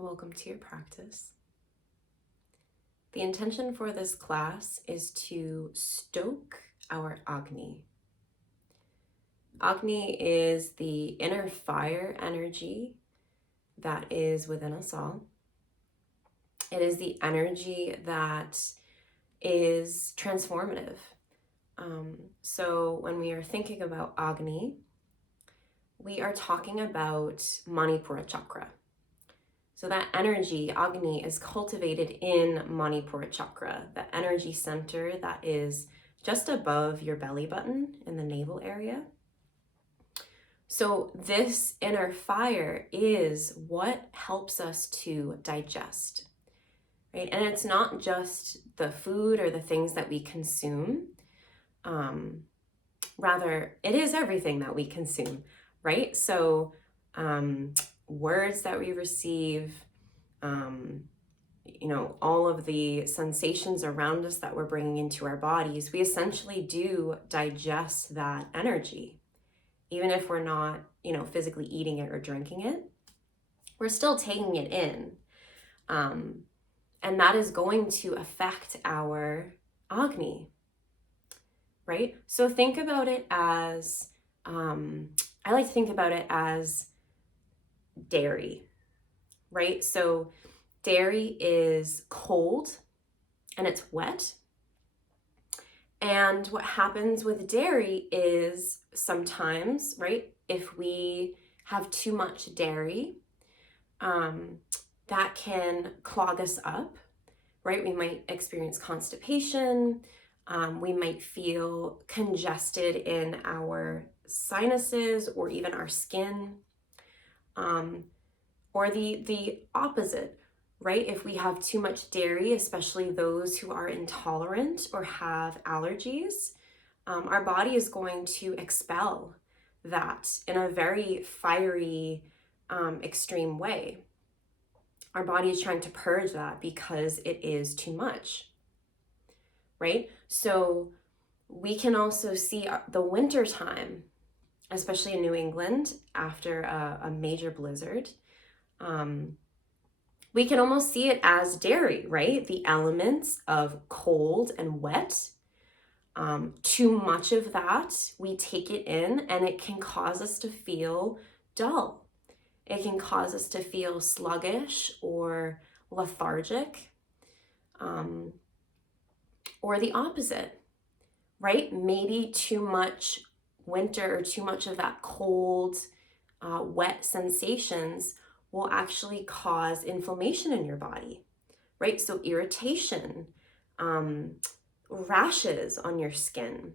Welcome to your practice. The intention for this class is to stoke our Agni. Agni is the inner fire energy that is within us all. It is the energy that is transformative. So when we are thinking about Agni, we are talking about Manipura chakra. So that energy, Agni, is cultivated in Manipura chakra, the energy center that is just above your belly button in the navel area. So this inner fire is what helps us to digest, right? And it's not just the food or the things that we consume. Rather, it is everything that we consume, right? So words that we receive, all of the sensations around us that we're bringing into our bodies, we essentially do digest that energy. Even if we're not, physically eating it or drinking it, we're still taking it in. And that is going to affect our Agni, right? So think about it as, I like to think about it as dairy, right? So dairy is cold and it's wet. And what happens with dairy is sometimes, right, if we have too much dairy, that can clog us up, right? We might experience constipation. We might feel congested in our sinuses or even our skin. Or the opposite, right? If we have too much dairy, especially those who are intolerant or have allergies, our body is going to expel that in a very fiery, extreme way. Our body is trying to purge that because it is too much, right? So we can also see the winter time, especially in New England after a major blizzard. We can almost see it as dairy, right? The elements of cold and wet. Too much of that, we take it in and it can cause us to feel dull. It can cause us to feel sluggish or lethargic, or the opposite, right? Maybe too much winter or too much of that cold, wet sensations will actually cause inflammation in your body, right? So irritation, rashes on your skin,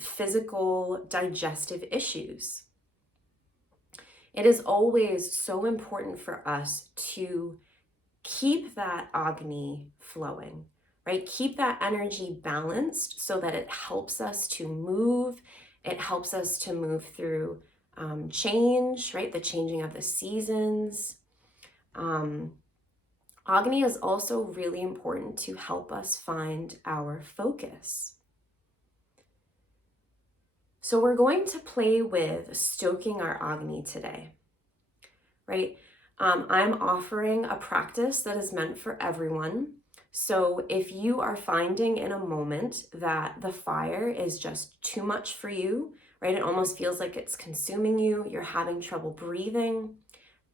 physical digestive issues. It is always so important for us to keep that Agni flowing, right? Keep that energy balanced so that it helps us to move. It helps us to move through change, right? The changing of the seasons. Agni is also really important to help us find our focus. So we're going to play with stoking our Agni today, right? I'm offering a practice that is meant for everyone. So if you are finding in a moment that the fire is just too much for you, right? It almost feels like it's consuming you. You're having trouble breathing.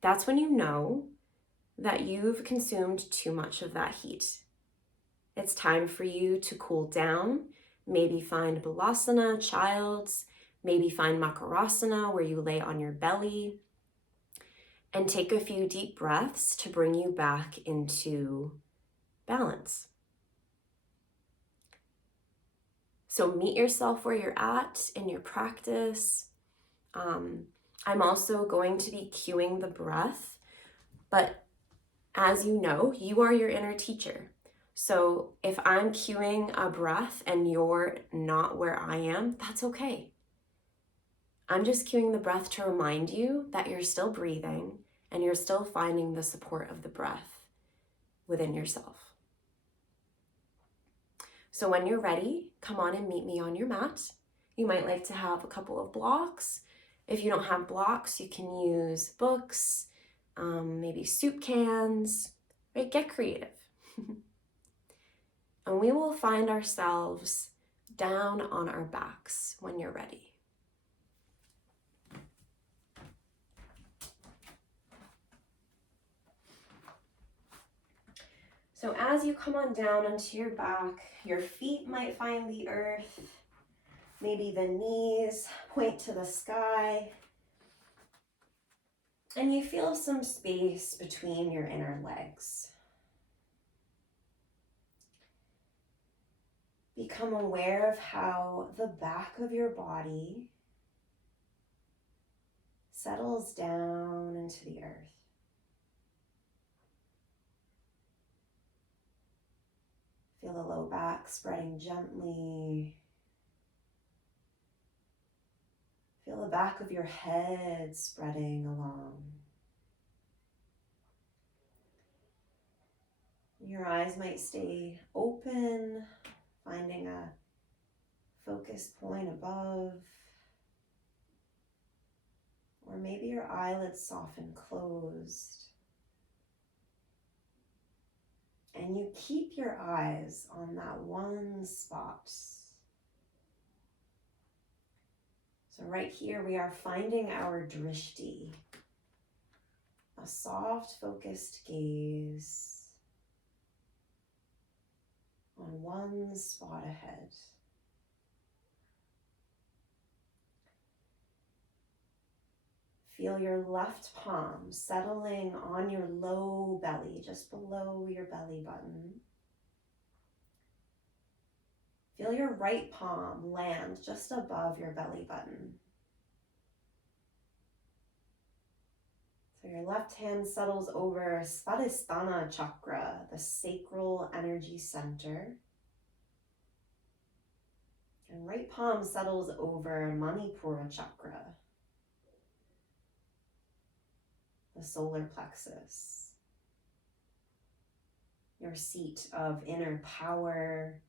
That's when you know that you've consumed too much of that heat. It's time for you to cool down. Maybe find Balasana, Child's. Maybe find Makarasana, where you lay on your belly. And take a few deep breaths to bring you back into balance. So meet yourself where you're at in your practice. I'm also going to be cueing the breath, but as you know, you are your inner teacher. So if I'm cueing a breath and you're not where I am, that's okay. I'm just cueing the breath to remind you that you're still breathing and you're still finding the support of the breath within yourself. So when you're ready, come on and meet me on your mat. You might like to have a couple of blocks. If you don't have blocks, you can use books, maybe soup cans, right? Get creative. And we will find ourselves down on our backs when you're ready. So as you come on down onto your back, your feet might find the earth, maybe the knees point to the sky, and you feel some space between your inner legs. Become aware of how the back of your body settles down into the earth. Feel the low back spreading gently. Feel the back of your head spreading along. Your eyes might stay open, finding a focus point above. Or maybe your eyelids soften closed. And you keep your eyes on that one spot. So right here we are finding our drishti, a soft focused gaze on one spot ahead. Feel your left palm settling on your low belly, just below your belly button. Feel your right palm land just above your belly button. So your left hand settles over Svadhisthana chakra, the sacral energy center. And right palm settles over Manipura chakra, the solar plexus, your seat of inner power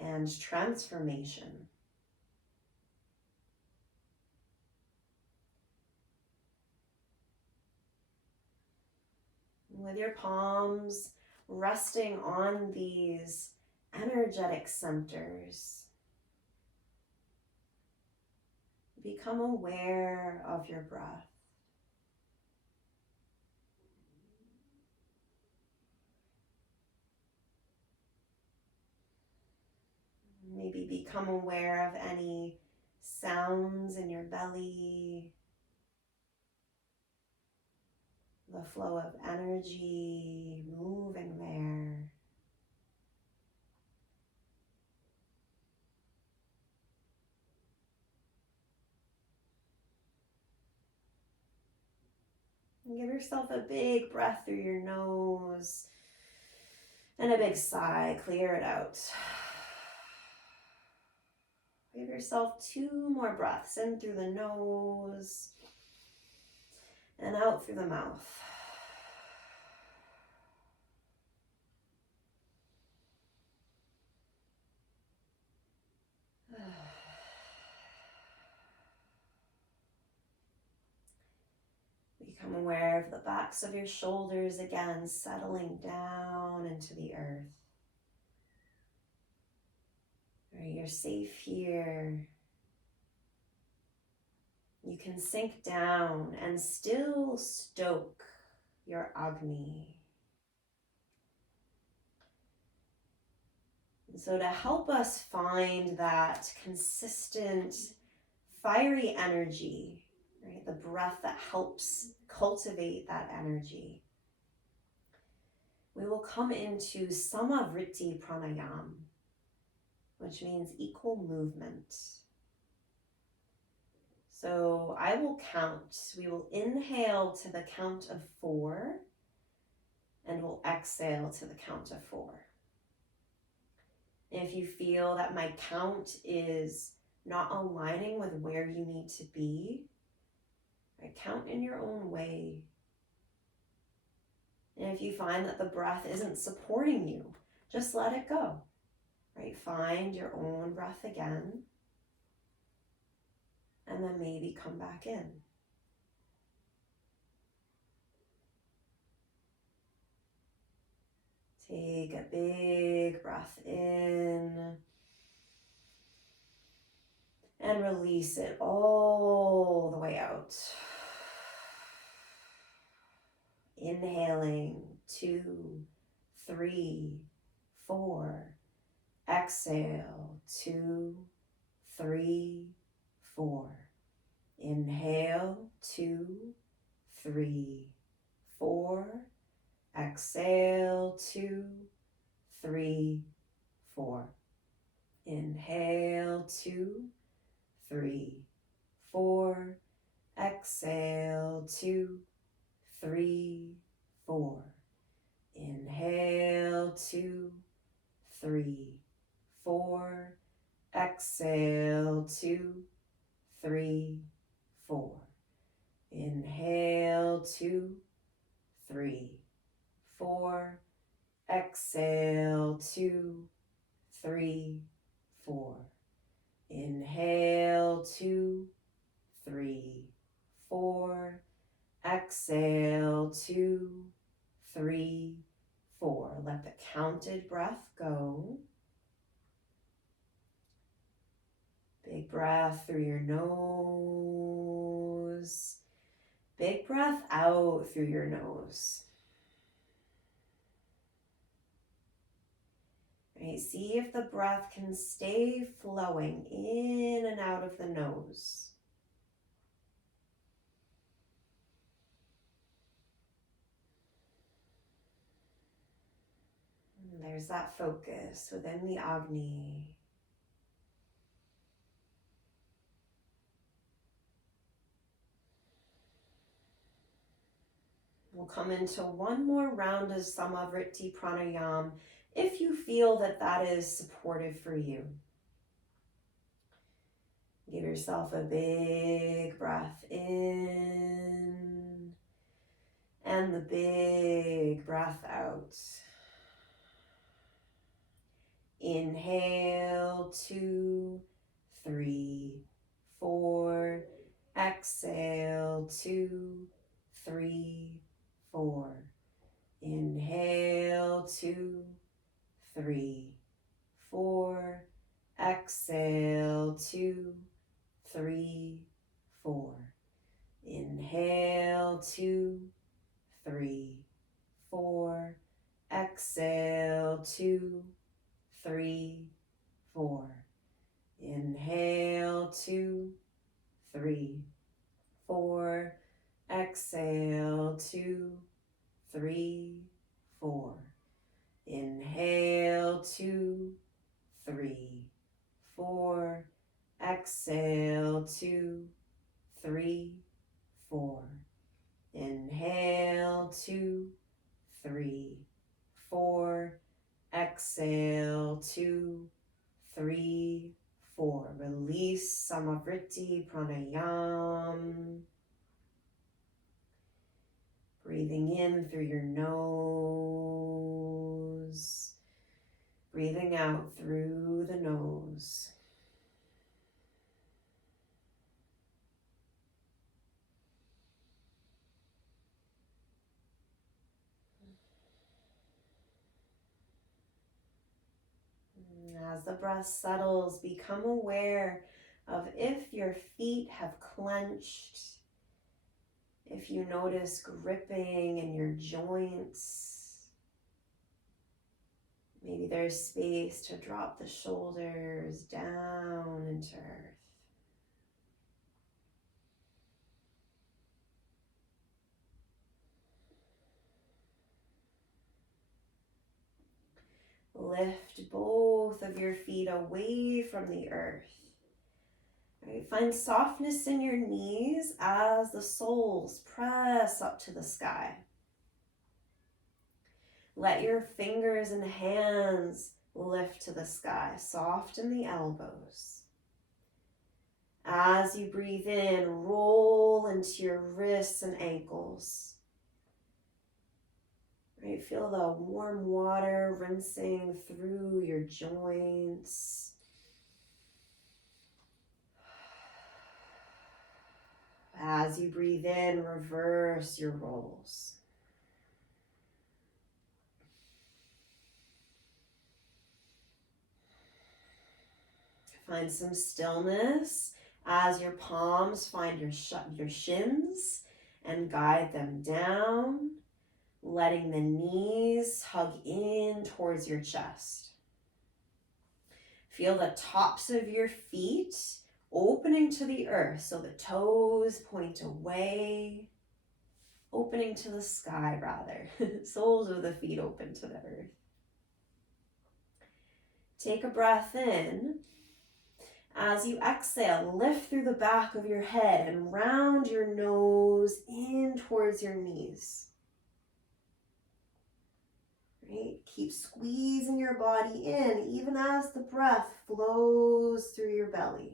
and transformation. With your palms resting on these energetic centers, become aware of your breath. Maybe become aware of any sounds in your belly, the flow of energy moving there. And give yourself a big breath through your nose and a big sigh, clear it out. Give yourself 2 more breaths, in through the nose and out through the mouth. Become aware of the backs of your shoulders again, settling down into the earth. Right, you're safe here. You can sink down and still stoke your Agni. And so to help us find that consistent, fiery energy, right, the breath that helps cultivate that energy, we will come into Samavriti Pranayam, which means equal movement. So I will count. We will inhale to the count of 4 and we'll exhale to the count of 4. If you feel that my count is not aligning with where you need to be, right, count in your own way. And if you find that the breath isn't supporting you, just let it go, right? Find your own breath again, and then maybe come back in. Take a big breath in and release it all the way out. Inhaling, 2, 3, 4. Exhale, 2, 3, 4. Inhale, 2, 3, 4. Exhale, 2, 3, 4. Inhale, 2, 3, 4. Exhale, 2, 3, 4. Inhale, 2, 3, 4. Exhale, 2, 3, 4. Inhale, 2, 3, 4. Exhale, 2, 3, 4. Inhale, 2, 3, 4. Exhale, 2, 3, 4. Let the counted breath go. Big breath through your nose. Big breath out through your nose. Right, see if the breath can stay flowing in and out of the nose. And there's that focus within the Agni. We'll come into one more round of Samavriti Pranayam if you feel that that is supportive for you. Give yourself a big breath in and the big breath out. Inhale, 2, 3, 4. Exhale, 2, 3, 4. Inhale, 2, 3, 4. Exhale, 2, 3, 4. Inhale, 2, 3, 4. Exhale, 2, 3, 4. Inhale, 2, 3, 4. Exhale, 2, 3, 4. Inhale, 2, 3, 4. Exhale, 2, 3, 4. Inhale, 2, 3, 4. Exhale, 2, 3, 4. Release Samavriti Pranayam. Breathing in through your nose. Breathing out through the nose. As the breath settles, become aware of if your feet have clenched, if you notice gripping in your joints. Maybe there's space to drop the shoulders down into earth. Lift both of your feet away from the earth. Right, find softness in your knees as the soles press up to the sky. Let your fingers and hands lift to the sky. Soften the elbows. As you breathe in, roll into your wrists and ankles. Right, feel the warm water rinsing through your joints. As you breathe in, reverse your rolls. Find some stillness as your palms find your shins and guide them down, letting the knees hug in towards your chest. Feel the tops of your feet opening to the earth, so the toes point away, opening to the sky rather. Soles of the feet open to the earth. Take a breath in. As you exhale, lift through the back of your head and round your nose in towards your knees. Right? Keep squeezing your body in even as the breath flows through your belly.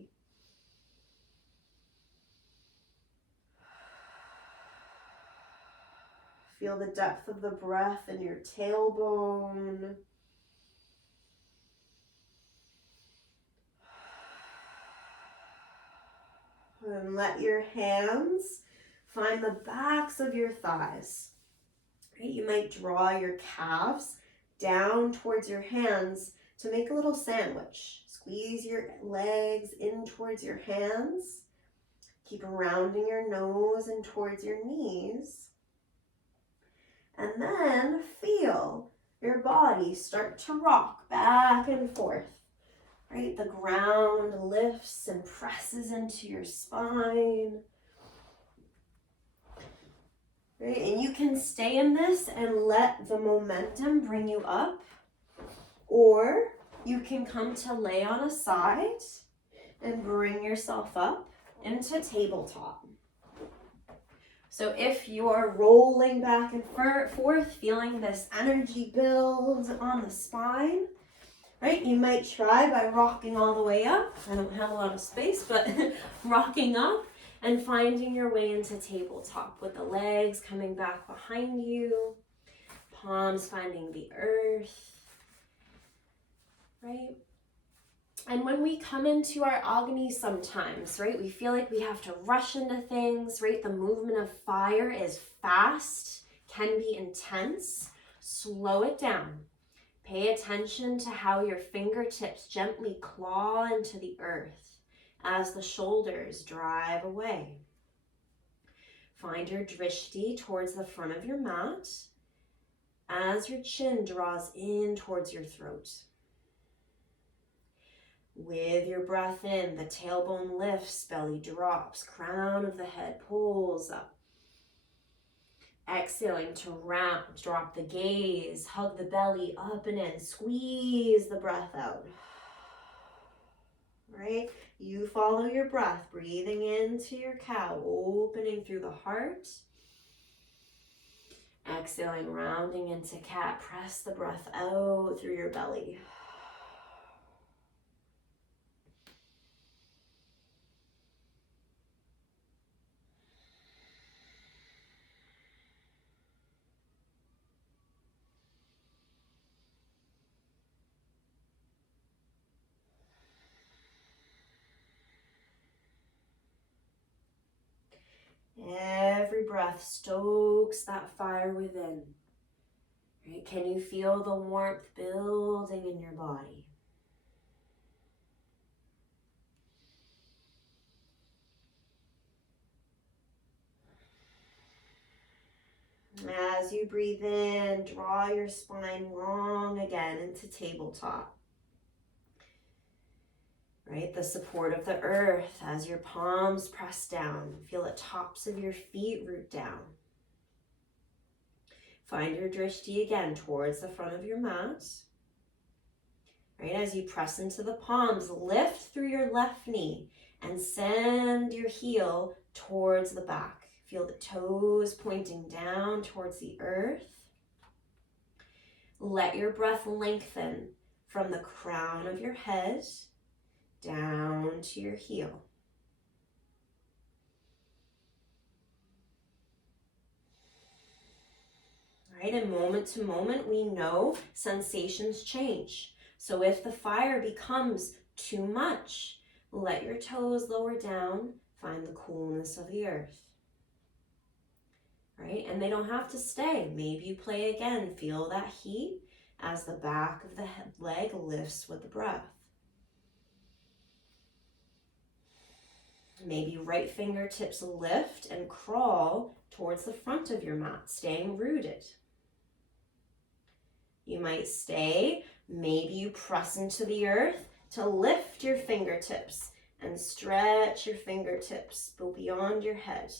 Feel the depth of the breath in your tailbone. And let your hands find the backs of your thighs. Right? You might draw your calves down towards your hands to make a little sandwich. Squeeze your legs in towards your hands. Keep rounding your nose in towards your knees. And then feel your body start to rock back and forth. Right? The ground lifts and presses into your spine. Right? And you can stay in this and let the momentum bring you up, or you can come to lay on a side and bring yourself up into tabletop. So if you're rolling back and forth, feeling this energy build on the spine, right? You might try by rocking all the way up. I don't have a lot of space, but rocking up and finding your way into tabletop with the legs coming back behind you, palms finding the earth, right? And when we come into our Agni sometimes, right, we feel like we have to rush into things, right? The movement of fire is fast, can be intense. Slow it down. Pay attention to how your fingertips gently claw into the earth as the shoulders drive away. Find your drishti towards the front of your mat as your chin draws in towards your throat. With your breath in, the tailbone lifts, belly drops, crown of the head pulls up. Exhaling to round, drop the gaze, hug the belly up and in, squeeze the breath out. Right? You follow your breath, breathing into your cow, opening through the heart. Exhaling, rounding into cat, press the breath out through your belly. Every breath stokes that fire within. Right? Can you feel the warmth building in your body? As you breathe in, draw your spine long again into tabletop. Right, the support of the earth as your palms press down. Feel the tops of your feet root down. Find your drishti again towards the front of your mat. Right, as you press into the palms, lift through your left knee and send your heel towards the back. Feel the toes pointing down towards the earth. Let your breath lengthen from the crown of your head down to your heel. Right, and moment to moment, we know sensations change. So if the fire becomes too much, let your toes lower down, find the coolness of the earth. Right, and they don't have to stay. Maybe you play again, feel that heat as the back of the leg lifts with the breath. Maybe right fingertips lift and crawl towards the front of your mat, staying rooted. You might stay. Maybe you press into the earth to lift your fingertips and stretch your fingertips, go beyond your head.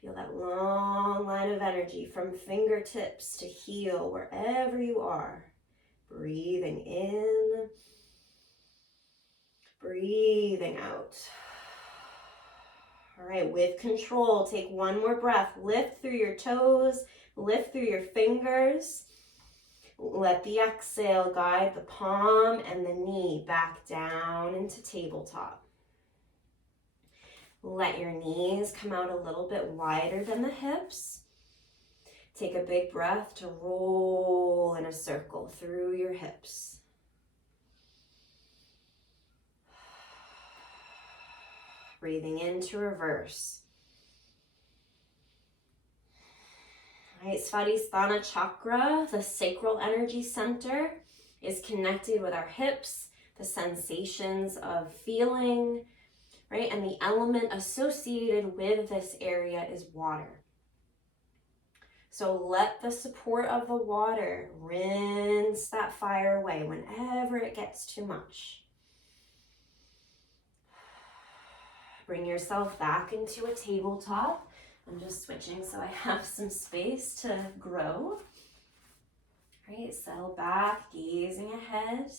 Feel that long line of energy from fingertips to heel, wherever you are. Breathing in, breathing out. All right, with control, take one more breath. Lift through your toes, lift through your fingers. Let the exhale guide the palm and the knee back down into tabletop. Let your knees come out a little bit wider than the hips. Take a big breath to roll in a circle through your hips. Breathing into reverse. All right, Svadhisthana chakra, the sacral energy center, is connected with our hips, the sensations of feeling, right? And the element associated with this area is water. So let the support of the water rinse that fire away whenever it gets too much. Bring yourself back into a tabletop. I'm just switching so I have some space to grow. All right, settle back, gazing ahead.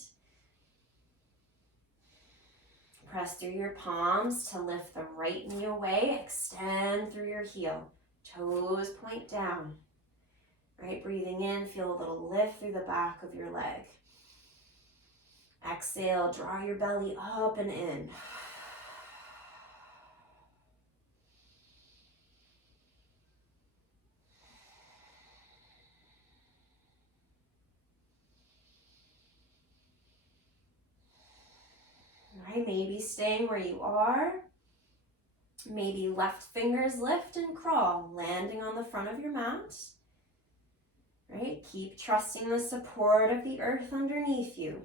Press through your palms to lift the right knee away. Extend through your heel. Toes point down. All right, breathing in, feel a little lift through the back of your leg. Exhale, draw your belly up and in. Right, maybe staying where you are. Maybe left fingers lift and crawl, landing on the front of your mat. Right, keep trusting the support of the earth underneath you.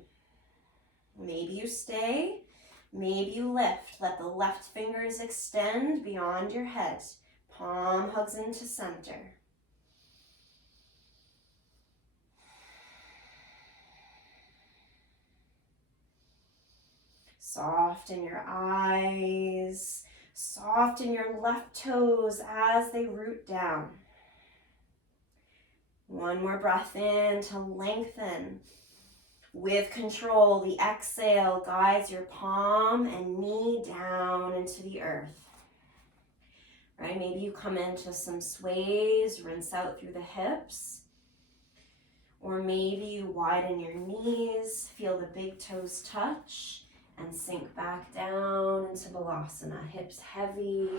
Maybe you stay, maybe you lift. Let the left fingers extend beyond your head. Palm hugs into center. Soften your eyes, soften your left toes as they root down. One more breath in to lengthen. With control, the exhale guides your palm and knee down into the earth. Right, maybe you come into some sways, rinse out through the hips. Or maybe you widen your knees, feel the big toes touch, and sink back down into Balasana. Hips heavy.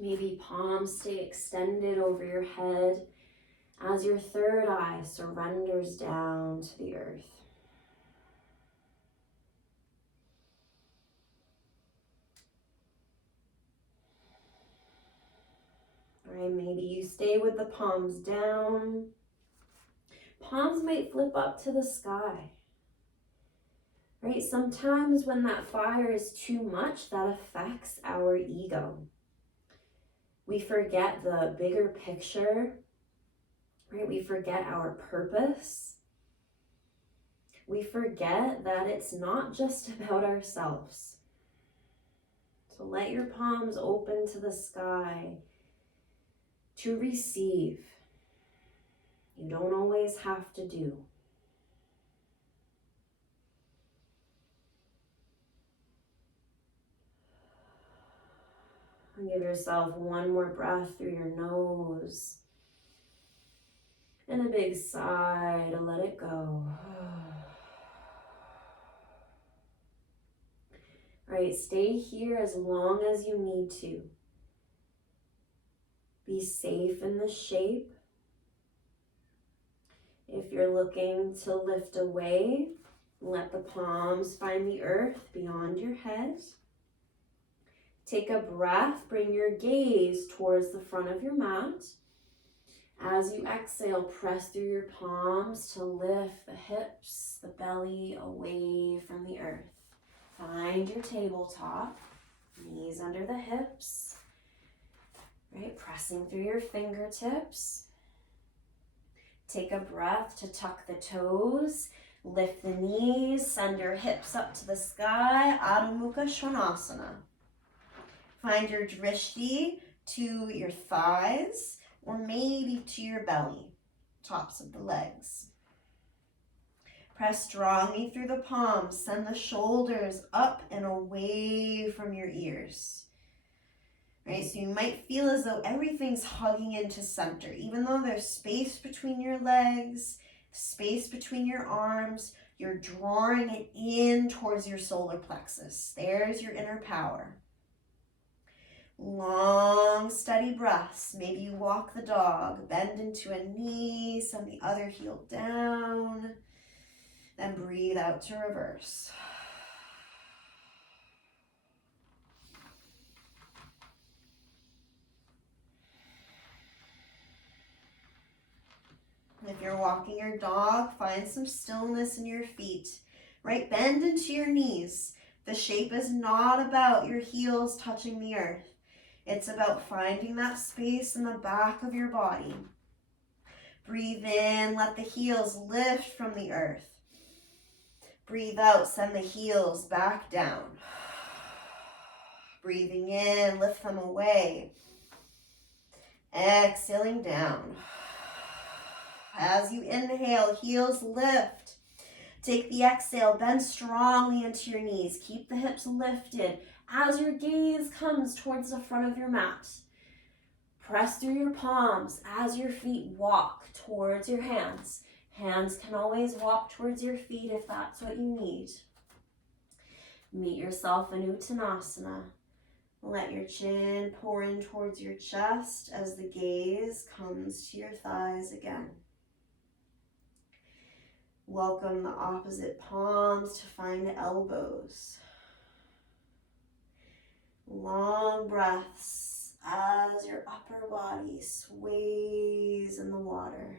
Maybe palms stay extended over your head as your third eye surrenders down to the earth. All right, maybe you stay with the palms down. Palms might flip up to the sky. Right? Sometimes when that fire is too much, that affects our ego. We forget the bigger picture, right? We forget our purpose. We forget that it's not just about ourselves. So let your palms open to the sky to receive. You don't always have to do. And give yourself one more breath through your nose. And a big sigh to let it go. All right, stay here as long as you need to. Be safe in the shape. If you're looking to lift away, let the palms find the earth beyond your head. Take a breath, bring your gaze towards the front of your mat. As you exhale, press through your palms to lift the hips, the belly away from the earth. Find your tabletop, knees under the hips, right? Pressing through your fingertips. Take a breath to tuck the toes, lift the knees, send your hips up to the sky, Adho Mukha Svanasana. Find your drishti to your thighs or maybe to your belly, tops of the legs. Press strongly through the palms. Send the shoulders up and away from your ears. Right, so you might feel as though everything's hugging into center, even though there's space between your legs, space between your arms, you're drawing it in towards your solar plexus. There's your inner power. Long, steady breaths. Maybe you walk the dog, bend into a knee, send the other heel down, then breathe out to reverse. If you're walking your dog, find some stillness in your feet. Right, bend into your knees. The shape is not about your heels touching the earth. It's about finding that space in the back of your body. Breathe in, let the heels lift from the earth. Breathe out, send the heels back down. Breathing in, lift them away. Exhaling down. As you inhale, heels lift. Take the exhale, bend strongly into your knees. Keep the hips lifted as your gaze comes towards the front of your mat. Press through your palms as your feet walk towards your hands. Hands can always walk towards your feet if that's what you need. Meet yourself in Uttanasana. Let your chin pour in towards your chest as the gaze comes to your thighs again. Welcome the opposite palms to find elbows. Long breaths as your upper body sways in the water.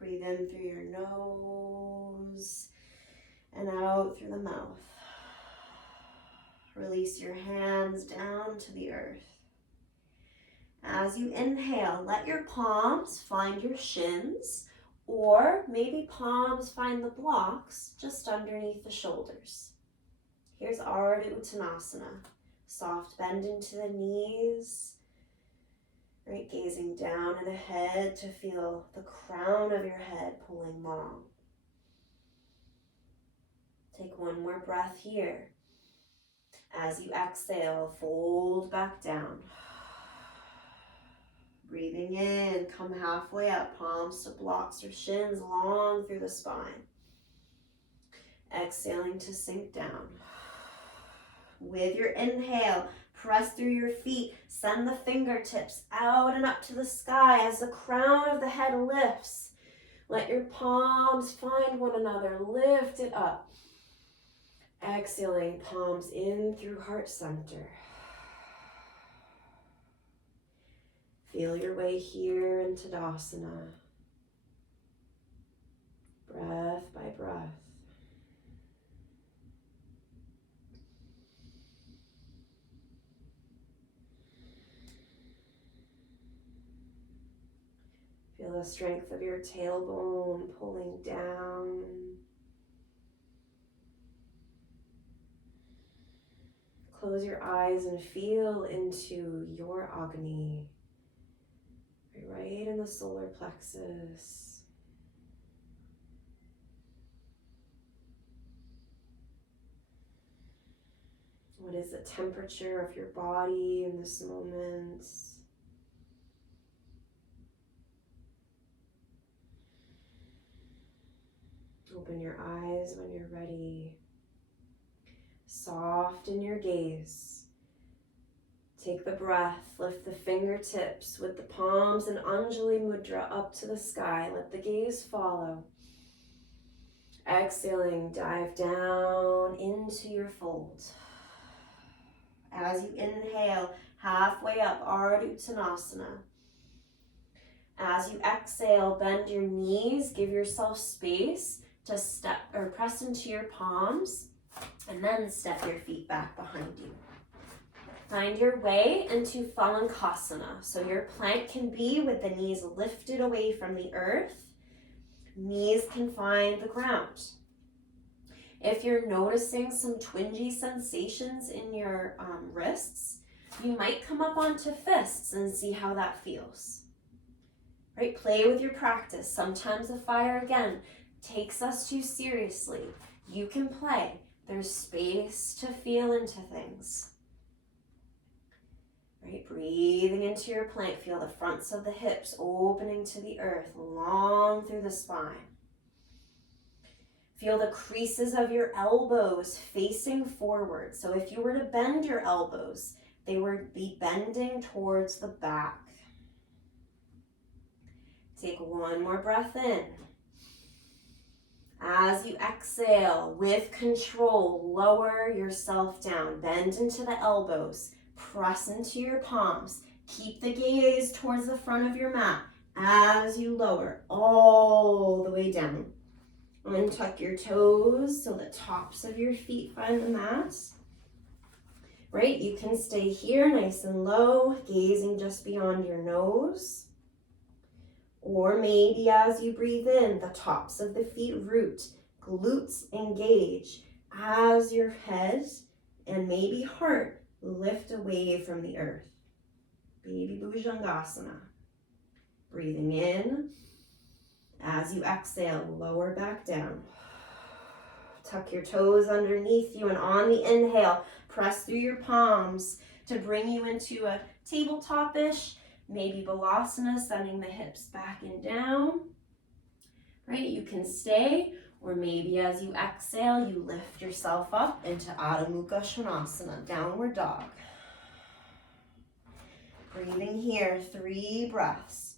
Breathe in through your nose and out through the mouth. Release your hands down to the earth. As you inhale, let your palms find your shins, or maybe palms find the blocks just underneath the shoulders. Here's Ardha Uttanasana. Soft bend into the knees. Right, gazing down and ahead to feel the crown of your head pulling long. Take one more breath here. As you exhale, fold back down. Breathing in, come halfway up, palms to blocks or shins long through the spine. Exhaling to sink down. With your inhale, press through your feet, send the fingertips out and up to the sky as the crown of the head lifts. Let your palms find one another, lift it up. Exhaling, palms in through heart center. Feel your way here into Tadasana. Breath by breath. Feel the strength of your tailbone pulling down. Close your eyes and feel into your Agni, right in the solar plexus. What is the temperature of your body in this moment? Open your eyes when you're ready. Soften your gaze. Take the breath, lift the fingertips with the palms and Anjali Mudra up to the sky. Let the gaze follow. Exhaling, dive down into your fold. As you inhale, halfway up, Ardha Uttanasana. As you exhale, bend your knees, give yourself space to step or press into your palms, and then step your feet back behind you. Find your way into Phalangasana. So your plank can be with the knees lifted away from the earth. Knees can find the ground. If you're noticing some twingy sensations in your wrists, you might come up onto fists and see how that feels. Right? Play with your practice. Sometimes the fire, again, takes us too seriously. You can play. There's space to feel into things. Right? Breathing into your plank. Feel the fronts of the hips opening to the earth, long through the spine. Feel the creases of your elbows facing forward. So if you were to bend your elbows, they would be bending towards the back. Take one more breath in. As you exhale, with control, lower yourself down. Bend into the elbows. Press into your palms. Keep the gaze towards the front of your mat as you lower all the way down. Untuck your toes so the tops of your feet find the mat. Right? You can stay here nice and low, gazing just beyond your nose. Or maybe as you breathe in, the tops of the feet root, glutes engage as your head and maybe heart lift away from the earth. Baby Bhujangasana. Breathing in. As you exhale, lower back down. Tuck your toes underneath you, and on the inhale, press through your palms to bring you into a tabletop-ish, maybe Balasana, sending the hips back and down. Right? You can stay, or maybe as you exhale, you lift yourself up into Adho Mukha Svanasana, downward dog. Breathing here, 3 breaths.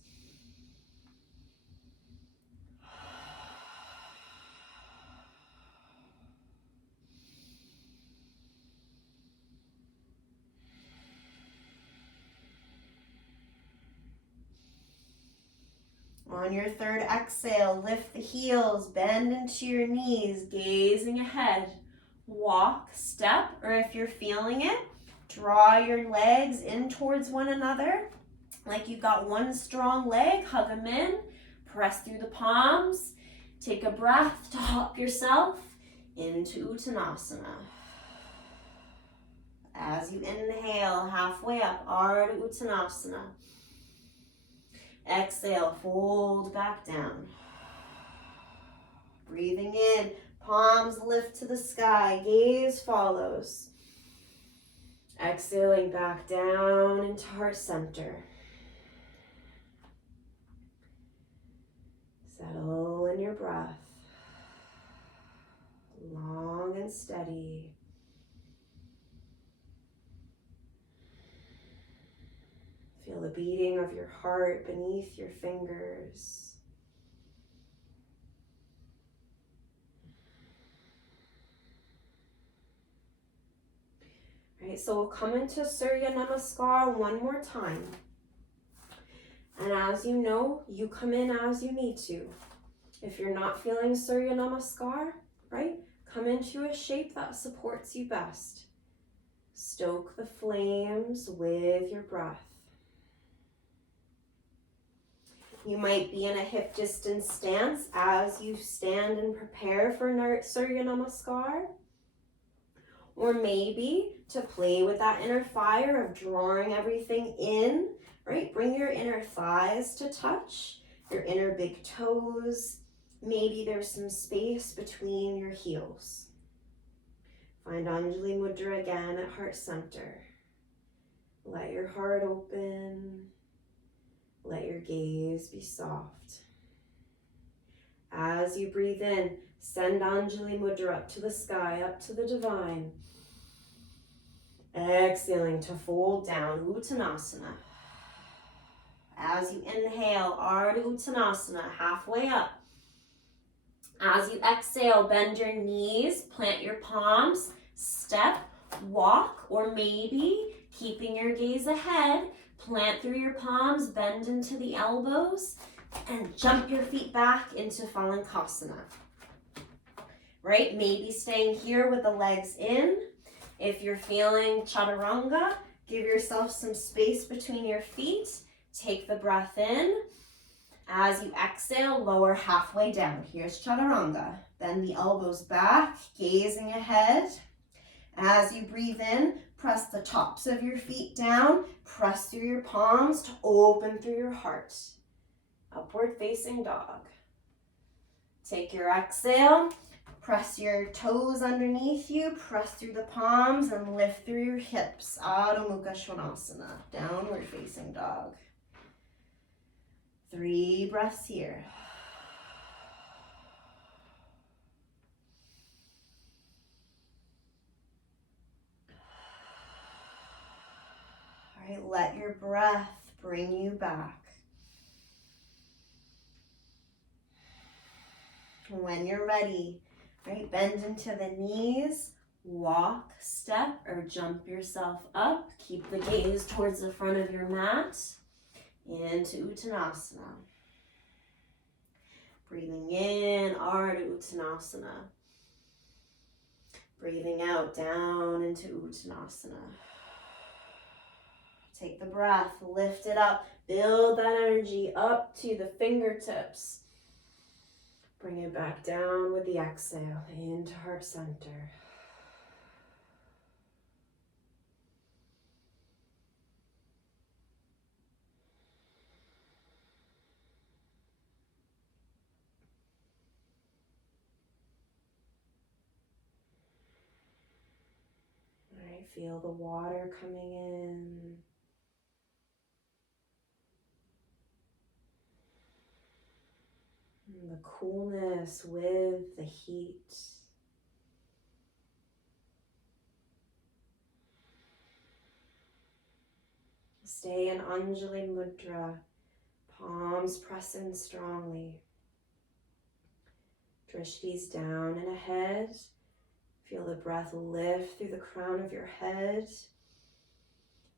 On your third exhale, lift the heels, bend into your knees, gazing ahead. Walk, step, or if you're feeling it, draw your legs in towards one another. Like you've got one strong leg, hug them in, press through the palms. Take a breath to hop yourself into Uttanasana. As you inhale, halfway up, Ardha Uttanasana. Exhale, fold back down. Breathing in, palms lift to the sky, gaze follows. Exhaling back down into heart center. Settle in your breath. Long and steady. Feel the beating of your heart beneath your fingers. All right, so we'll come into Surya Namaskar one more time. And as you know, you come in as you need to. If you're not feeling Surya Namaskar, right, come into a shape that supports you best. Stoke the flames with your breath. You might be in a hip distance stance as you stand and prepare for Surya Namaskar. Or maybe to play with that inner fire of drawing everything in, right? Bring your inner thighs to touch, your inner big toes. Maybe there's some space between your heels. Find Anjali Mudra again at heart center. Let your heart open. Let your gaze be soft. As you breathe in, send Anjali Mudra up to the sky, up to the divine. Exhaling to fold down, Uttanasana. As you inhale, Ardha Uttanasana, halfway up. As you exhale, bend your knees, plant your palms, step, walk, or maybe keeping your gaze ahead, plant through your palms, bend into the elbows, and jump your feet back into Phalangasana. Right? Maybe staying here with the legs in. If you're feeling chaturanga, give yourself some space between your feet. Take the breath in. As you exhale, lower halfway down. Here's chaturanga. Bend the elbows back, gazing ahead. As you breathe in, press the tops of your feet down. Press through your palms to open through your heart. Upward facing dog. Take your exhale. Press your toes underneath you, press through the palms, and lift through your hips. Adho Mukha Svanasana, downward facing dog. 3 breaths here. All right, let your breath bring you back. When you're ready, right, bend into the knees, walk, step, or jump yourself up. Keep the gaze towards the front of your mat. Into Uttanasana. Breathing in, Ardha Uttanasana. Breathing out, down into Uttanasana. Take the breath, lift it up, build that energy up to the fingertips. Bring it back down with the exhale into heart center. All right, feel the water coming in. And the coolness with the heat. Stay in Anjali Mudra, palms press in strongly. Drishtis down and ahead. Feel the breath lift through the crown of your head.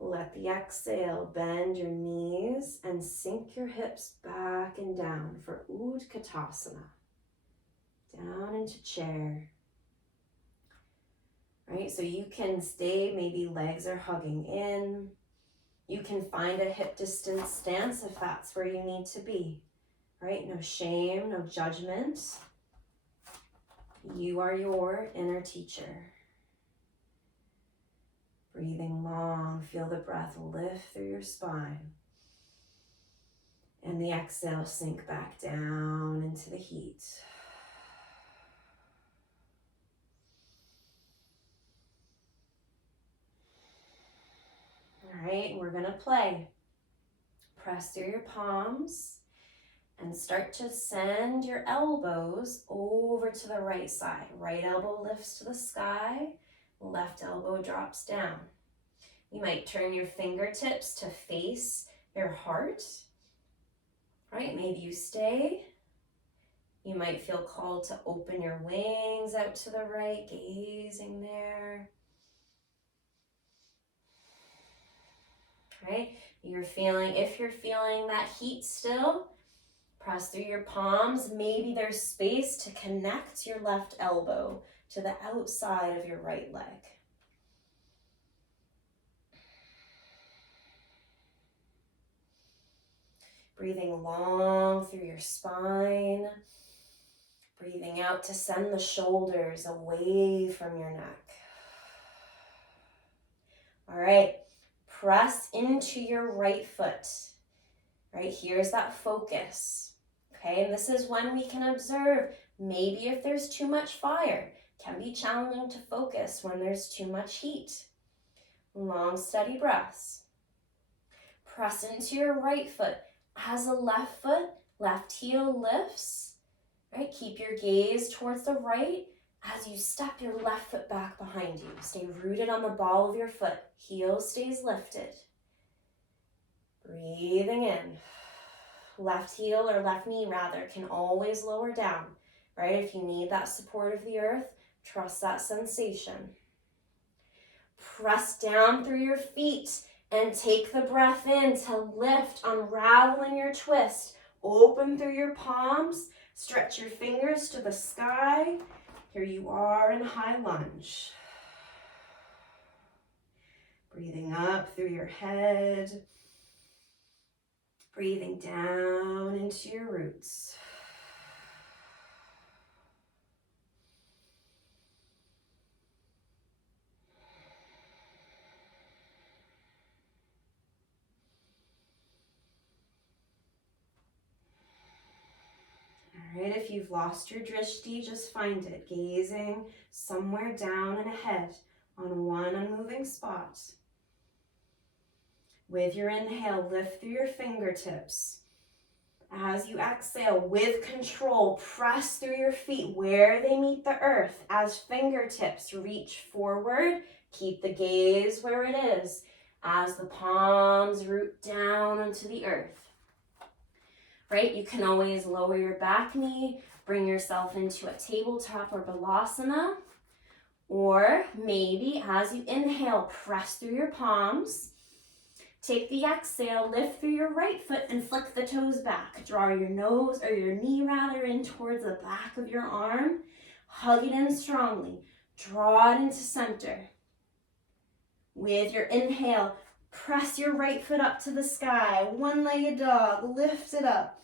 Let the exhale bend your knees and sink your hips back and down for Utkatasana. Down into chair. Right, so you can stay, maybe legs are hugging in. You can find a hip distance stance if that's where you need to be. Right, no shame, no judgment. You are your inner teacher. Breathing long, feel the breath lift through your spine. And the exhale, sink back down into the heat. All right, we're gonna play. Press through your palms and start to send your elbows over to the right side. Right elbow lifts to the sky, left elbow drops down. You might turn your fingertips to face your heart. Right, maybe you stay. You might feel called to open your wings out to the right, gazing there. Right, if you're feeling that heat still, press through your palms. Maybe there's space to connect your left elbow to the outside of your right leg. Breathing long through your spine. Breathing out to send the shoulders away from your neck. All right, press into your right foot. Right, here's that focus. Okay, and this is when we can observe maybe if there's too much fire. It can be challenging to focus when there's too much heat. Long, steady breaths. Press into your right foot. As the left foot, left heel lifts, right? Keep your gaze towards the right as you step your left foot back behind you. Stay rooted on the ball of your foot. Heel stays lifted. Breathing in. Left heel or left knee rather can always lower down. right? If you need that support of the earth, trust that sensation. Press down through your feet and take the breath in to lift, unraveling your twist. Open through your palms, stretch your fingers to the sky. Here you are in high lunge. Breathing up through your head. Breathing down into your roots. All right, if you've lost your drishti, just find it, gazing somewhere down and ahead on one unmoving spot. With your inhale, lift through your fingertips. As you exhale, with control, press through your feet where they meet the earth. As fingertips reach forward, keep the gaze where it is. As the palms root down into the earth. Right? You can always lower your back knee, bring yourself into a tabletop or balasana. Or maybe as you inhale, press through your palms. Take the exhale, lift through your right foot and flick the toes back. Draw your nose or your knee rather in towards the back of your arm. Hug it in strongly. Draw it into center. With your inhale, press your right foot up to the sky. One-legged dog, lift it up.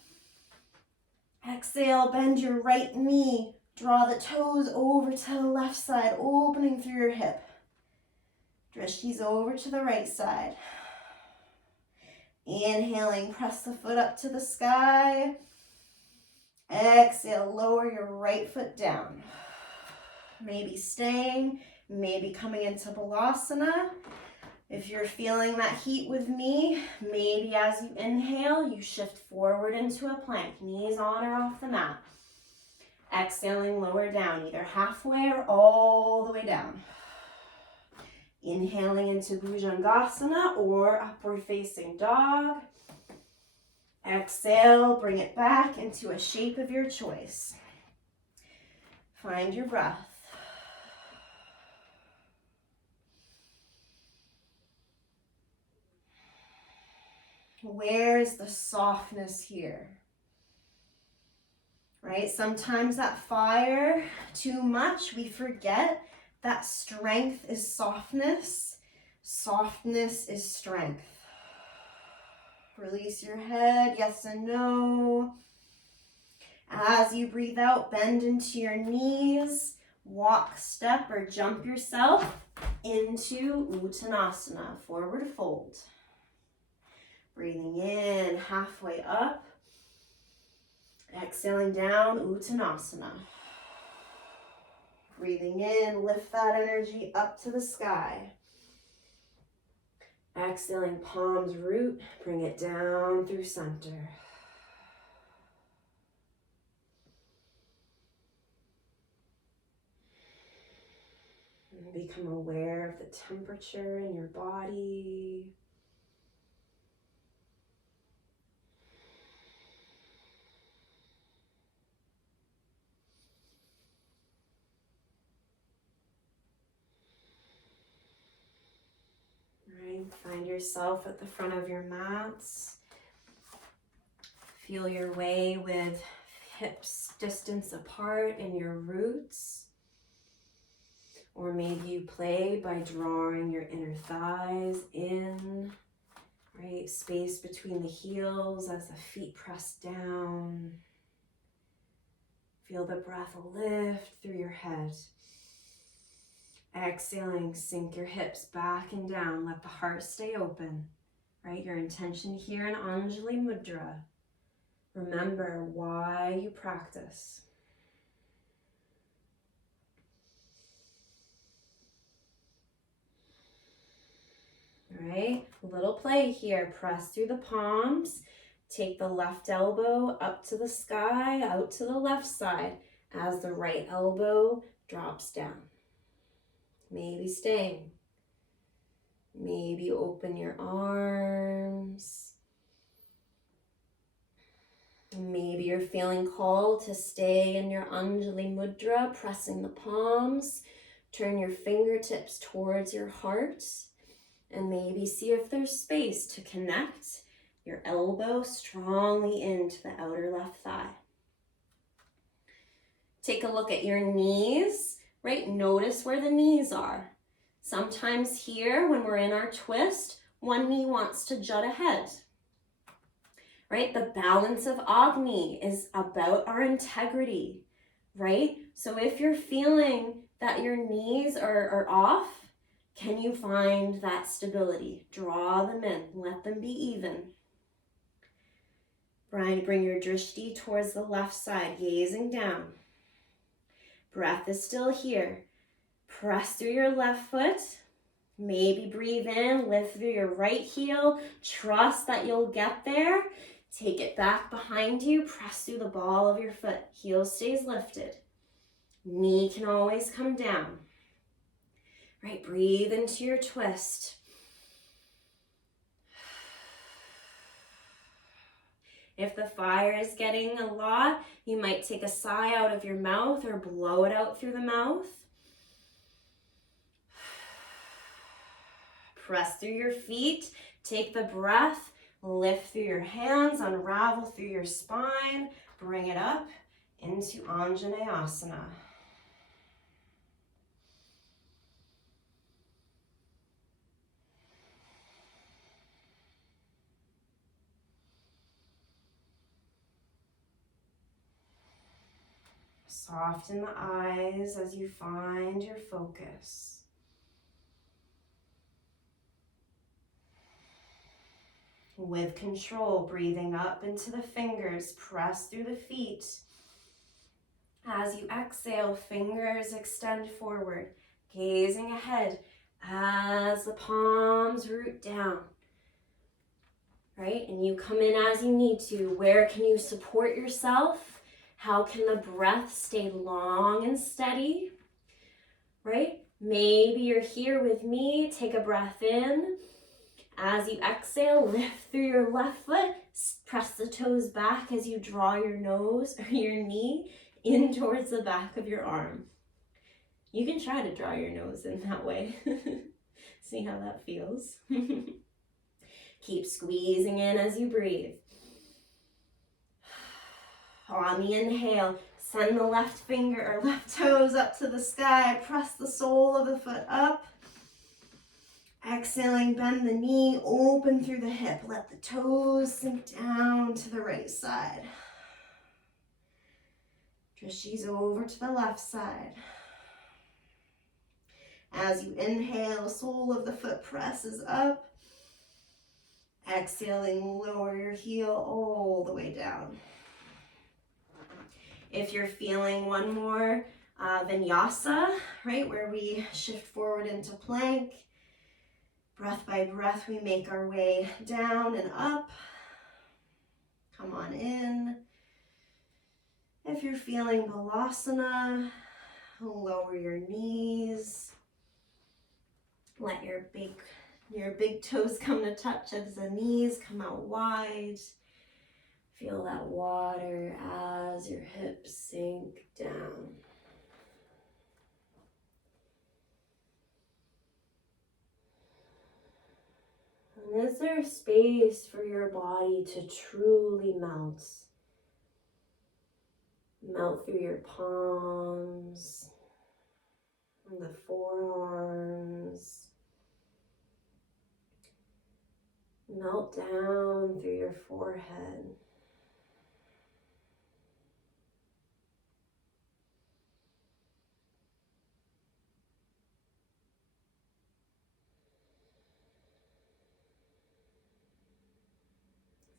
Exhale, bend your right knee. Draw the toes over to the left side, opening through your hip. Drishti's over to the right side. Inhaling, press the foot up to the sky. Exhale, lower your right foot down. Maybe staying, maybe coming into balasana. If you're feeling that heat with me, maybe as you inhale, you shift forward into a plank, knees on or off the mat. Exhaling, lower down, either halfway or all the way down. Inhaling into Bhujangasana or upward facing dog. Exhale, bring it back into a shape of your choice. Find your breath. Where is the softness here? Right? Sometimes that fire, too much, we forget that strength is softness. Softness is strength. Release your head, yes and no. As you breathe out, bend into your knees. Walk, step, or jump yourself into Uttanasana, forward fold. Breathing in, halfway up. Exhaling down, Uttanasana. Breathing in, lift that energy up to the sky. Exhaling, palms root, bring it down through center. And become aware of the temperature in your body. Find yourself at the front of your mats. Feel your way with hips distance apart in your roots. Or maybe you play by drawing your inner thighs in, right? Space between the heels as the feet press down. Feel the breath lift through your head. Exhaling, sink your hips back and down. Let the heart stay open, right? Your intention here in Anjali Mudra. Remember why you practice. All right, a little play here. Press through the palms. Take the left elbow up to the sky, out to the left side as the right elbow drops down. Maybe staying. Maybe open your arms. Maybe you're feeling called to stay in your Anjali Mudra, pressing the palms. Turn your fingertips towards your heart and maybe see if there's space to connect your elbow strongly into the outer left thigh. Take a look at your knees, right? Notice where the knees are. Sometimes here, when we're in our twist, one knee wants to jut ahead, right? The balance of Agni is about our integrity, right? So if you're feeling that your knees are off, can you find that stability? Draw them in, let them be even. Bring your drishti towards the left side, gazing down. Breath is still here. Press through your left foot. Maybe breathe in, lift through your right heel. Trust that you'll get there. Take it back behind you. Press through the ball of your foot. Heel stays lifted. Knee can always come down. Right, breathe into your twist. If the fire is getting a lot, you might take a sigh out of your mouth or blow it out through the mouth. Press through your feet, take the breath, lift through your hands, unravel through your spine, bring it up into Anjaneyasana. Soften the eyes as you find your focus. With control, breathing up into the fingers, press through the feet. As you exhale, fingers extend forward, gazing ahead as the palms root down. Right? And you come in as you need to. Where can you support yourself? How can the breath stay long and steady? Right? Maybe you're here with me. Take a breath in. As you exhale, lift through your left foot. Press the toes back as you draw your nose or your knee in towards the back of your arm. You can try to draw your nose in that way. See how that feels. Keep squeezing in as you breathe. On the inhale, send the left finger or left toes up to the sky. Press the sole of the foot up. Exhaling, bend the knee, open through the hip. Let the toes sink down to the right side. Drishti's over to the left side. As you inhale, sole of the foot presses up. Exhaling, lower your heel all the way down. If you're feeling one more vinyasa, right, where we shift forward into plank, breath by breath, we make our way down and up. Come on in. If you're feeling balasana, lower your knees. Let your big toes come to touch as the knees come out wide. Feel that water as your hips sink down. And is there space for your body to truly melt? Melt through your palms, and the forearms. Melt down through your forehead.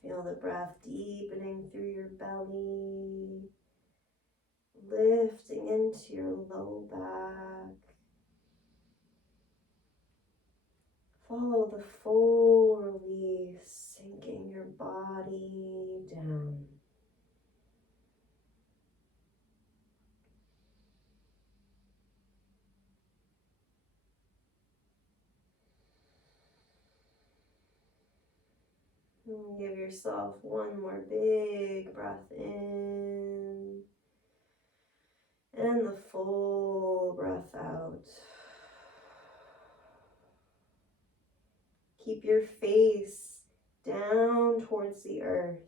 Feel the breath deepening through your belly, lifting into your low back. Follow the full release, sinking your body down. And give yourself one more big breath in. And the full breath out. Keep your face down towards the earth.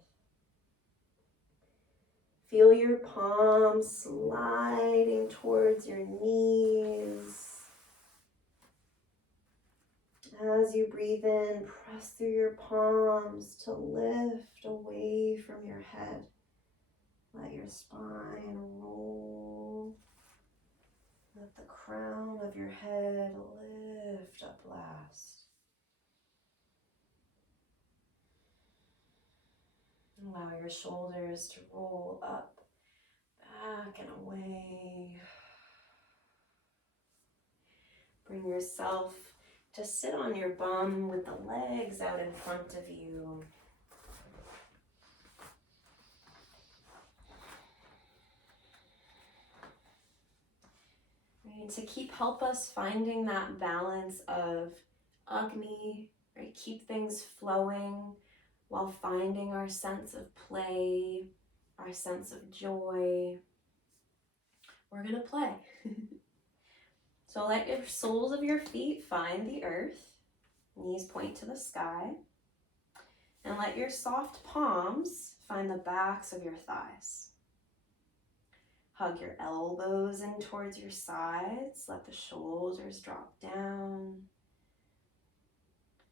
Feel your palms sliding towards your knees. As you breathe in, press through your palms to lift away from your head. Let your spine roll. Let the crown of your head lift up last. Allow your shoulders to roll up, back and away. Bring yourself to sit on your bum with the legs out in front of you. Right, to help us finding that balance of Agni, right? Keep things flowing while finding our sense of play, our sense of joy. We're gonna play. So let your soles of your feet find the earth, knees point to the sky, and let your soft palms find the backs of your thighs. Hug your elbows in towards your sides, let the shoulders drop down.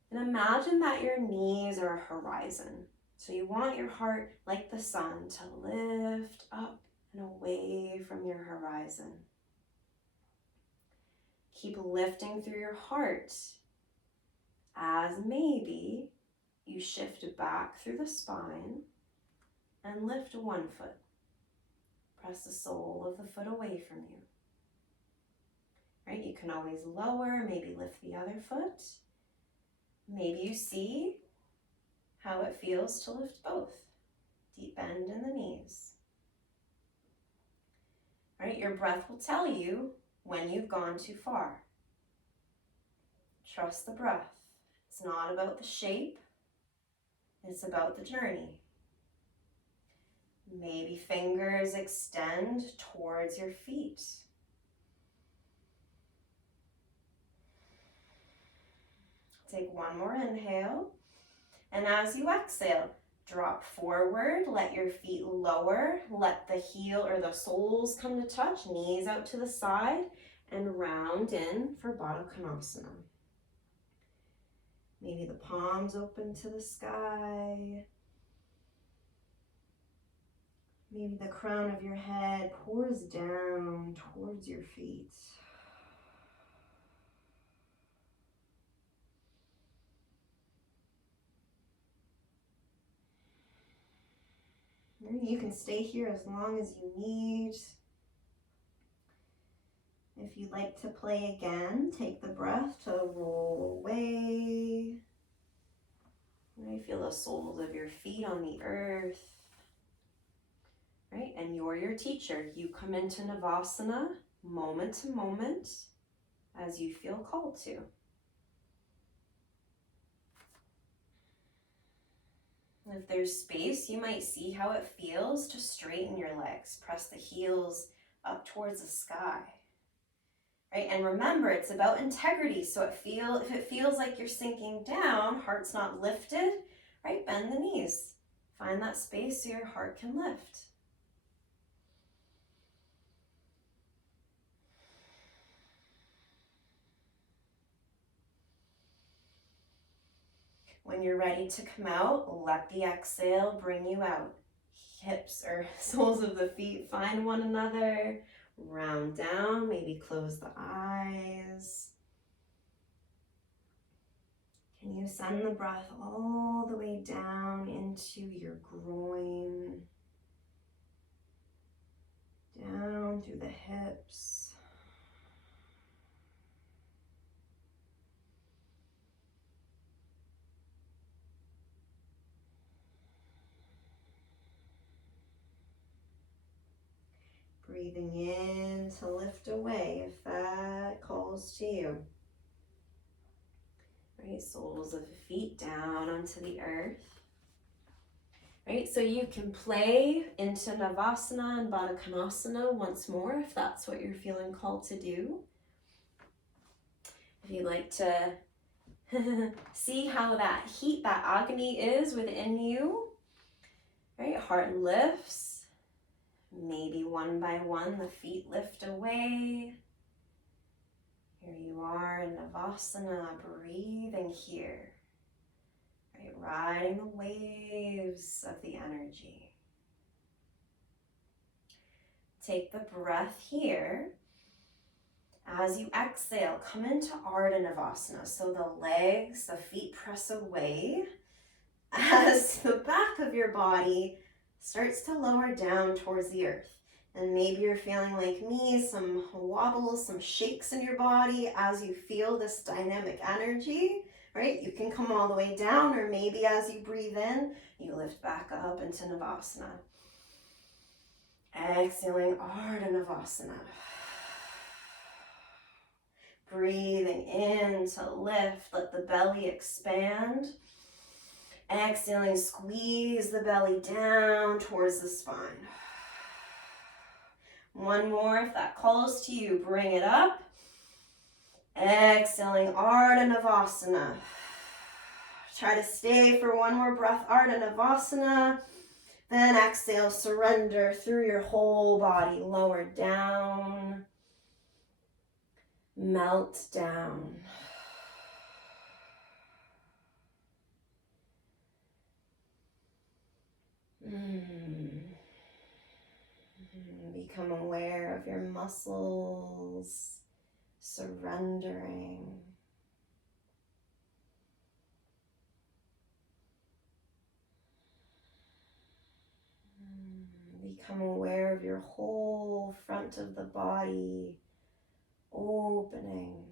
And imagine that your knees are a horizon. So you want your heart, like the sun, to lift up and away from your horizon. Keep lifting through your heart as maybe you shift back through the spine and lift one foot. Press the sole of the foot away from you. Right? You can always lower, maybe lift the other foot. Maybe you see how it feels to lift both. Deep bend in the knees. Right? Your breath will tell you when you've gone too far. Trust the breath. It's not about the shape. It's about the journey. Maybe fingers extend towards your feet. Take one more inhale. And as you exhale, drop forward, let your feet lower, let the heel or the soles come to touch, knees out to the side, and round in for Baddha Konasana. Maybe the palms open to the sky. Maybe the crown of your head pours down towards your feet. You can stay here as long as you need. If you'd like to play again, take the breath to roll away. Right? Feel the soles of your feet on the earth. Right? And you're your teacher. You come into Navasana moment to moment as you feel called to. If there's space, you might see how it feels to straighten your legs. Press the heels up towards the sky. Right? And remember, it's about integrity. So if it feels like you're sinking down, heart's not lifted, right? Bend the knees. Find that space so your heart can lift. When you're ready to come out, let the exhale bring you out. Hips or soles of the feet find one another. Round down, maybe close the eyes. Can you send the breath all the way down into your groin, down through the hips. Breathing in to lift away if that calls to you. Right, soles of the feet down onto the earth. right? So you can play into Navasana and Baddha Konasana once more if that's what you're feeling called to do. If you'd like to see how that heat, that Agni is within you, right? Heart lifts. Maybe one by one the feet lift away. Here you are in Navasana, breathing here, right? Riding the waves of the energy. Take the breath here. As you exhale, come into Ardha Navasana. So the legs, the feet press away as the back of your body starts to lower down towards the earth. And maybe you're feeling like me, some wobbles, some shakes in your body as you feel this dynamic energy, right? You can come all the way down, or maybe as you breathe in, you lift back up into Navasana. Exhaling Ardha Navasana. Breathing in to lift, let the belly expand. Exhaling, squeeze the belly down towards the spine. One more, if that calls to you, bring it up. Exhaling, Ardha Navasana. Try to stay for one more breath, Ardha Navasana. Then exhale, surrender through your whole body, lower down. Melt down. Become aware of your muscles, surrendering. Become aware of your whole front of the body opening.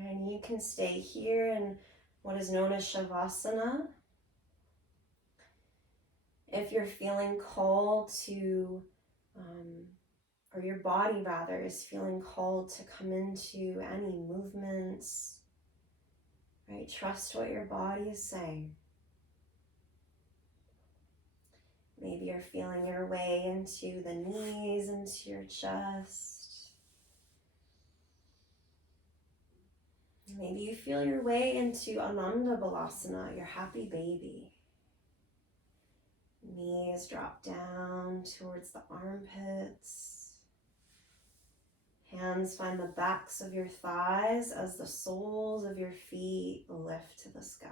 And you can stay here in what is known as Shavasana. If you're feeling called to, or your body rather is feeling called to come into any movements, right? Trust what your body is saying. Maybe you're feeling your way into the knees, into your chest. Maybe you feel your way into Ananda Balasana, your happy baby. Knees drop down towards the armpits. Hands find the backs of your thighs as the soles of your feet lift to the sky.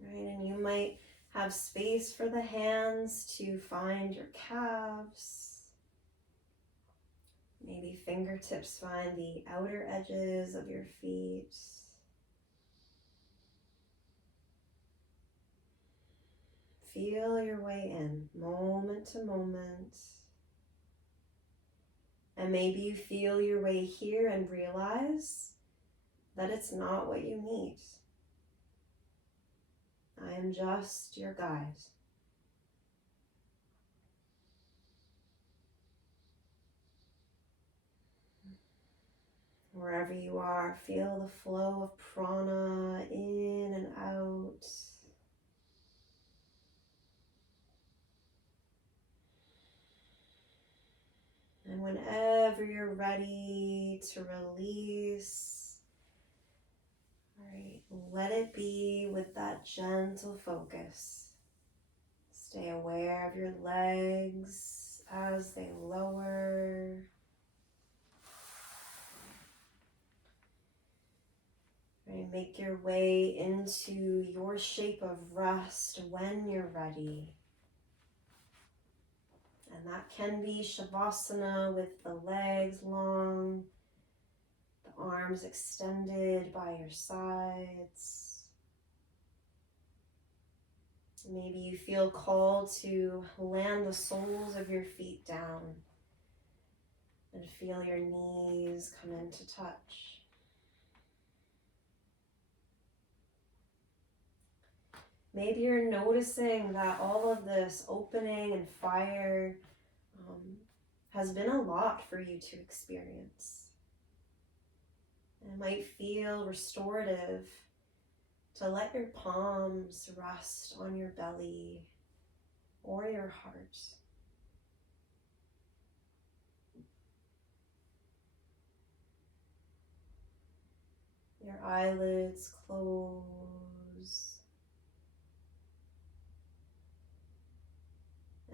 Right, and you might have space for the hands to find your calves. Maybe fingertips find the outer edges of your feet. Feel your way in, moment to moment. And maybe you feel your way here and realize that it's not what you need. I am just your guide. Wherever you are, feel the flow of prana in and out. And whenever you're ready to release, right, let it be with that gentle focus. Stay aware of your legs as they lower. Right, make your way into your shape of rest when you're ready. And that can be Shavasana with the legs long, the arms extended by your sides. Maybe you feel called to land the soles of your feet down and feel your knees come into touch. Maybe you're noticing that all of this opening and fire has been a lot for you to experience. And it might feel restorative to let your palms rest on your belly or your heart. Your eyelids close.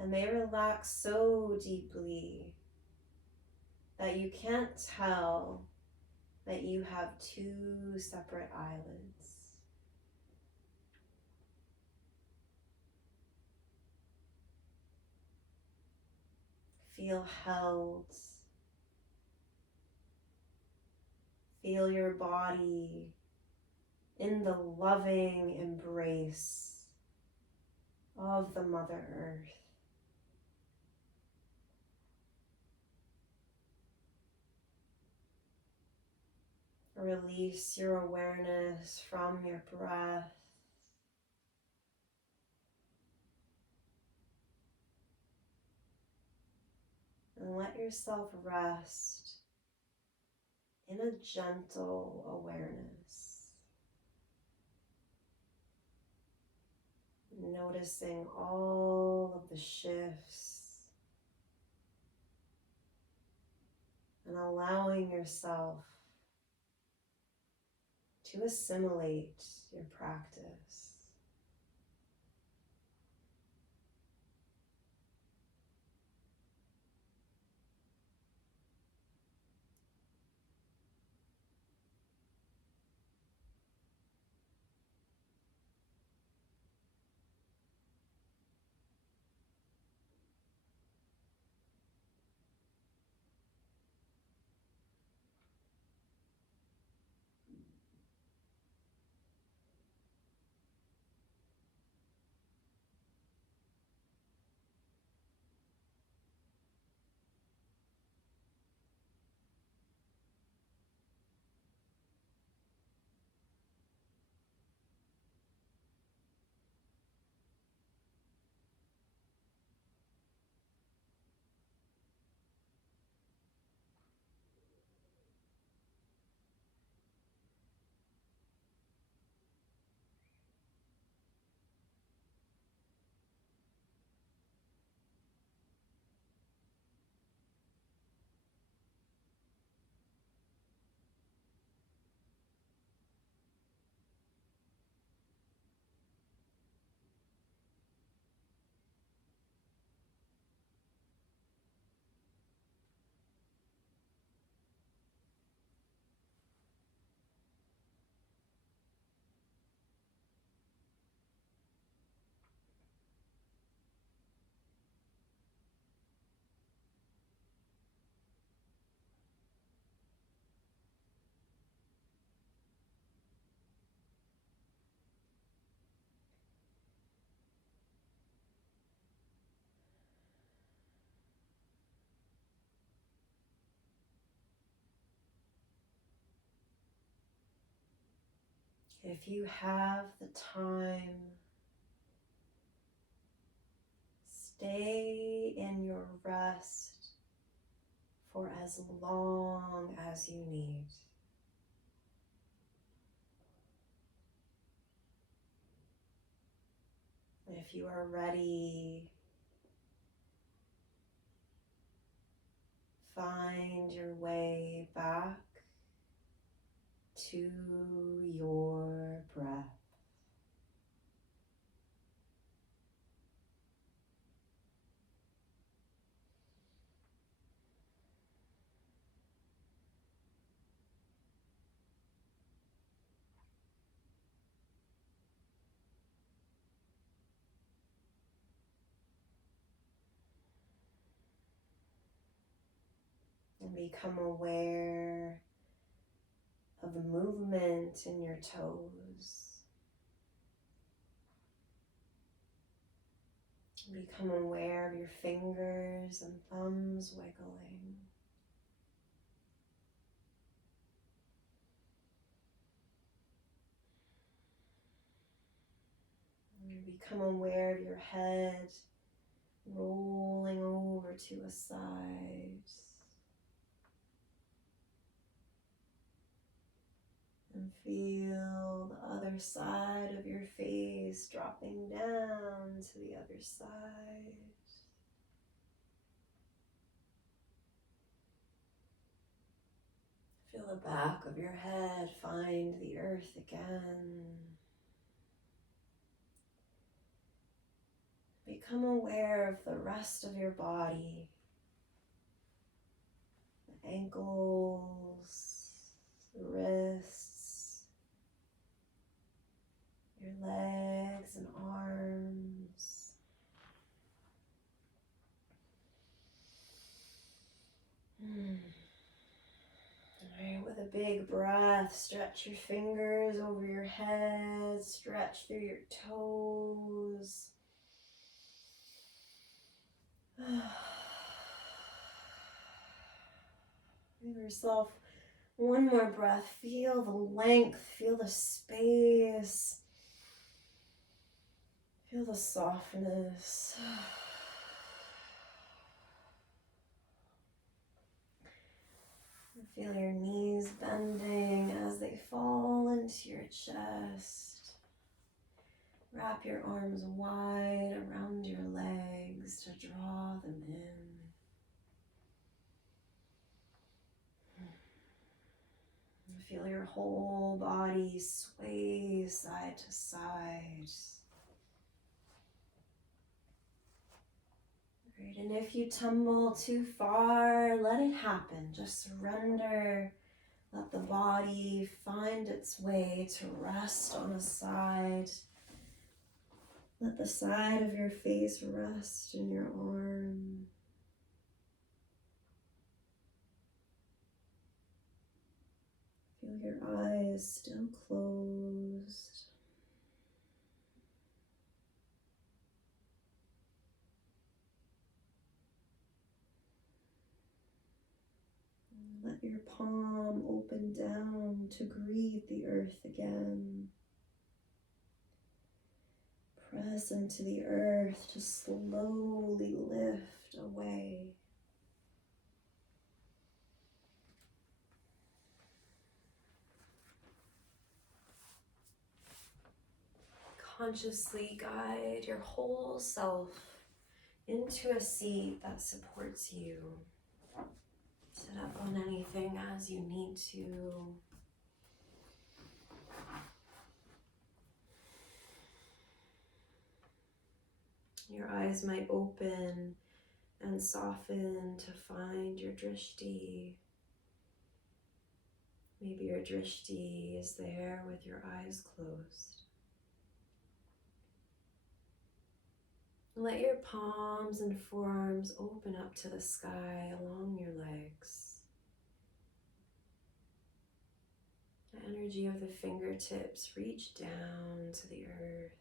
And they relax so deeply that you can't tell that you have two separate eyelids. Feel held. Feel your body in the loving embrace of the Mother Earth. Release your awareness from your breath. And let yourself rest in a gentle awareness. Noticing all of the shifts and allowing yourself to assimilate your practice. If you have the time, stay in your rest for as long as you need. If you are ready, find your way back to your breath. And become aware of the movement in your toes. Become aware of your fingers and thumbs wiggling. become aware of your head rolling over to a side. And feel the other side of your face dropping down to the other side. Feel the back of your head find the earth again. Become aware of the rest of your body. The ankles, the wrists, your legs and arms. Alright, with a big breath, stretch your fingers over your head, stretch through your toes. Give yourself one more breath. Feel the length, feel the space, feel the softness. Feel your knees bending as they fall into your chest. Wrap your arms wide around your legs to draw them in. Feel your whole body sway side to side. Great. And if you tumble too far, let it happen. Just surrender. Let the body find its way to rest on a side. Let the side of your face rest in your arm. Feel your eyes still closed. Let your palm open down to greet the earth again. Press into the earth to slowly lift away. Consciously guide your whole self into a seat that supports you. Sit up on anything as you need to. Your eyes might open and soften to find your drishti. Maybe your drishti is there with your eyes closed. Let your palms and forearms open up to the sky along your legs. The energy of the fingertips reach down to the earth.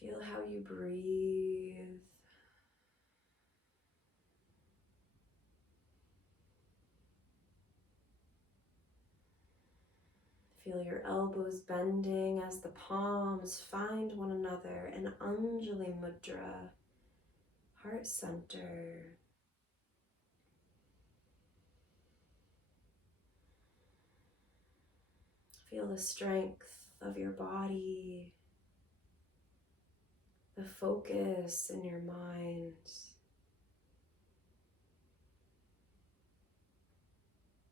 Feel how you breathe. Feel your elbows bending as the palms find one another in Anjali Mudra, heart center. Feel the strength of your body, the focus in your mind.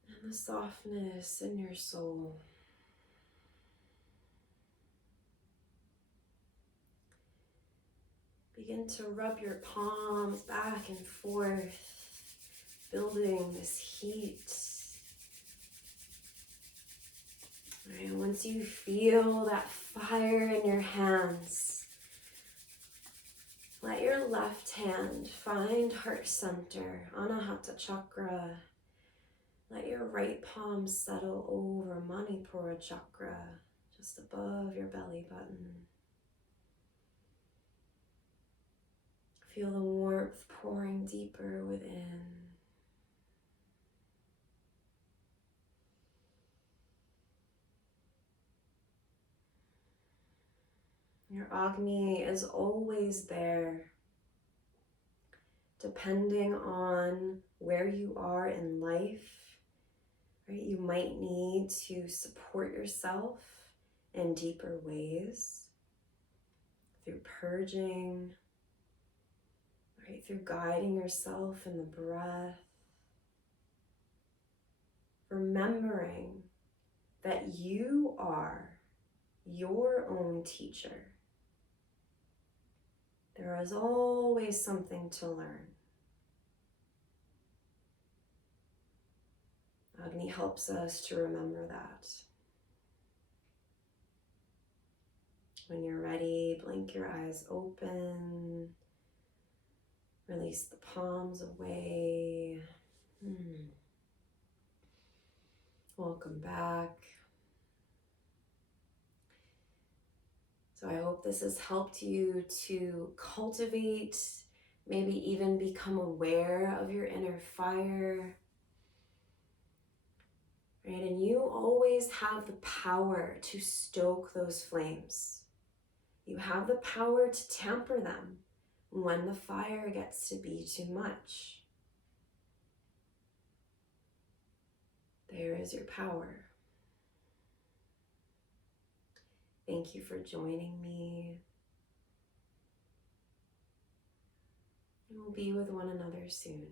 And the softness in your soul. Begin to rub your palms back and forth, building this heat. All right, once you feel that fire in your hands, let your left hand find heart center, Anahata chakra. Let your right palm settle over Manipura chakra, just above your belly button. Feel the warmth pouring deeper within. Your Agni is always there, depending on where you are in life, right? You might need to support yourself in deeper ways through purging, right? Through guiding yourself in the breath, remembering that you are your own teacher. There is always something to learn. Agni helps us to remember that. When you're ready, blink your eyes open. Release the palms away. Welcome back. So I hope this has helped you to cultivate, maybe even become aware of your inner fire. Right? And you always have the power to stoke those flames. You have the power to temper them when the fire gets to be too much. There is your power. Thank you for joining me. And we'll be with one another soon.